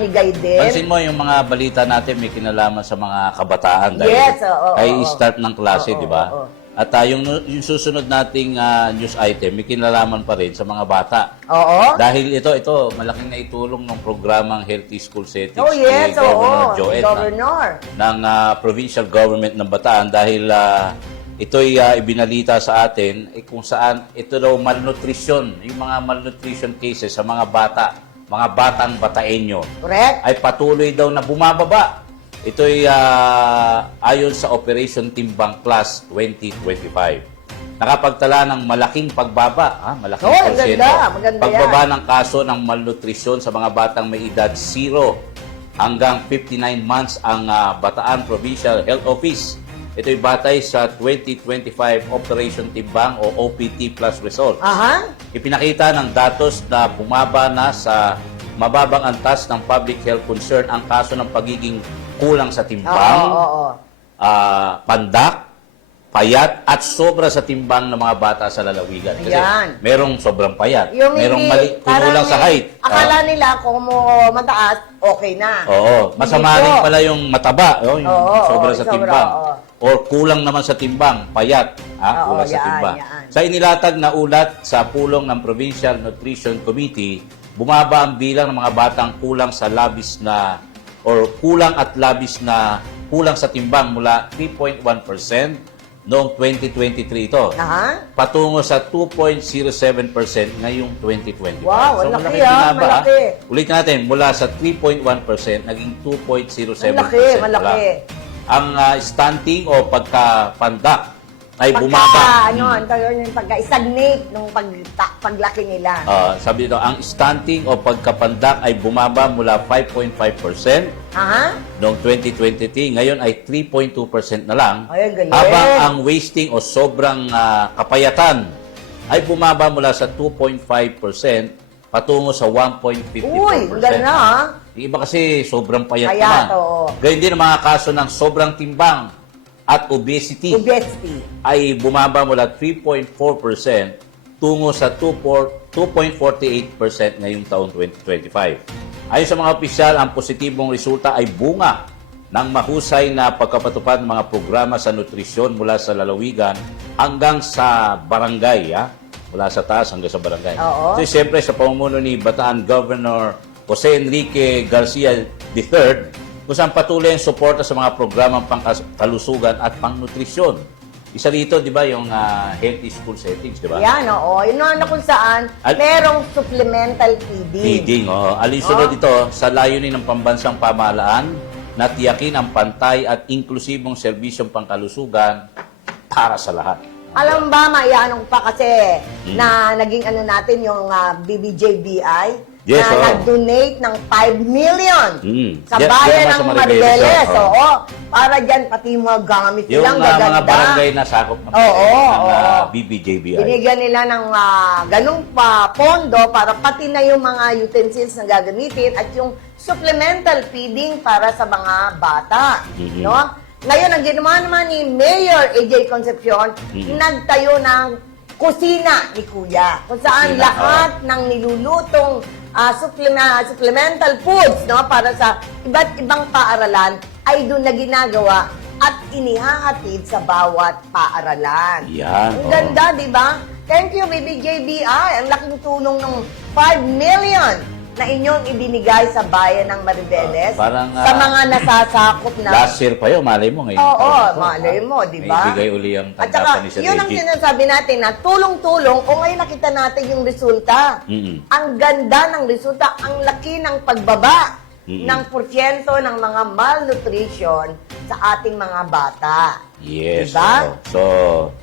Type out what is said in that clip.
pamigay din. Pansin mo yung mga balita natin may kinalaman sa mga kabataan dahil Yes, oo, ay oo. start ng klase, Oo, di ba? oo. At yung susunod nating news item, may kinalaman pa rin sa mga bata. Oo. Dahil ito malaking naitulong ng programang Healthy School Settings Oh, yes, ni Governor oo. Joel Governor. ng provincial government ng Bataan dahil ito'y ibinalita sa atin kung saan ito daw malnutrition, yung mga malnutrition cases sa mga bata, mga batang Bataenyo Correct. ay patuloy daw na bumababa. Ito'y ayon sa Operation Timbang Plus 2025. Nakapagtala ng malaking pagbaba, malaking Oh, porsyento. maganda Pagbaba yan. ng kaso ng malnutrisyon sa mga batang may edad 0 hanggang 59 months ang Bataan Provincial Health Office. Ito'y batay sa 2025 Operation Timbang o OPT Plus result. Aha. Ipinakita ng datos na bumaba na sa mababang antas ng public health concern ang kaso ng pagiging kulang sa timbang, Oo. pandak, payat, at sobra sa timbang ng mga bata sa lalawigan. Kasi Ayan. merong sobrang payat, Yung merong hindi, kulang sa height. Akala nila kung mataas, okay na. Oo, masama Hindi rin po. pala yung mataba, yung sobra sa sobra, timbang. oo. Or kulang naman sa timbang, payat, Oo, kulang sa yan, timbang. yan. Sa inilatag na ulat sa pulong ng Provincial Nutrition Committee, bumaba ang bilang ng mga batang kulang sa labis na or kulang at labis na kulang sa timbang mula 3.1% noong 2023 ito. Aha. Patungo sa 2.07% ngayong 2025. Wow, ang laki, binaba, malaki. Ulit natin, mula sa 3.1% naging 2.07%. Malaki. Ang stunting o pagkapandak ay bumaba. Yung pagka-stagnate nung paglaki nila. Sabi dito, ang stunting o pagkapandak ay bumaba mula 5.5% Aha. noong 2023. Ngayon ay 3.2% na lang. Ay, ang galing. Habang ang wasting o sobrang kapayatan ay bumaba mula sa 2.5% patungo sa 1.54%. Uy, ganda ha. Yung iba kasi sobrang payat Payat, naman. oo. Gayun din ang mga kaso ng sobrang timbang at obesity Obesity. ay bumaba mula 3.4% tungo sa 2.48% ngayong taong 2025. Ayon sa mga opisyal, ang positibong resulta ay bunga ng mahusay na pagkapatupad ng mga programa sa nutrisyon mula sa lalawigan hanggang sa barangay. Mula sa taas hanggang sa barangay. Oo. So, siyempre, sa pamumuno ni Bataan Governor Jose Enrique Garcia III, kung saan patuloy ang suporta sa mga programang pangkalusugan at pangnutrisyon. Isa rito, di ba, yung healthy school settings, di ba? Yan, oo. Yun na kung saan merong supplemental feeding. Feeding, alinsunod ito sa layunin ng pambansang pamahalaan na tiyakin ang pantay at inklusibong serbisyong pangkalusugan para sa lahat. Alam ba, maianong pa kasi na naging natin yung BBJBI Yes, na nag-donate ng 5 million sa bayan ng Maribeles. Oo. Para dyan, pati yung mga gamit Yung nilang mga gaganda. barangay na sakop ng BBJBI. Binigyan nila ng ganung pa pondo para pati na yung mga utensils na gagamitin at yung supplemental feeding para sa mga bata. No? Ngayon, ang ginawa naman ni Mayor AJ Concepcion, nagtayo ng kusina ni Kuya. Kung saan lahat ng nilulutong supplemental foods para sa iba't ibang paaralan ay doon na ginagawa at inihahatid sa bawat paaralan. Yan. Ang ganda, di ba? Thank you, BBJBI. Ang laking tulong ng 5 million na inyong ibinigay sa bayan ng Maribeles sa mga nasasakop na... Last year pa yun, malay mo ngayon. Oo, malay mo, di ba? May bigay uli ang At tanggapan ni saka, Sir yun ang Reggie. sinasabi natin na tulong-tulong o ngayon nakita natin yung resulta. Ang ganda ng resulta, ang laki ng pagbaba ng porsyento ng mga malnutrition sa ating mga bata. Yes. Diba? So,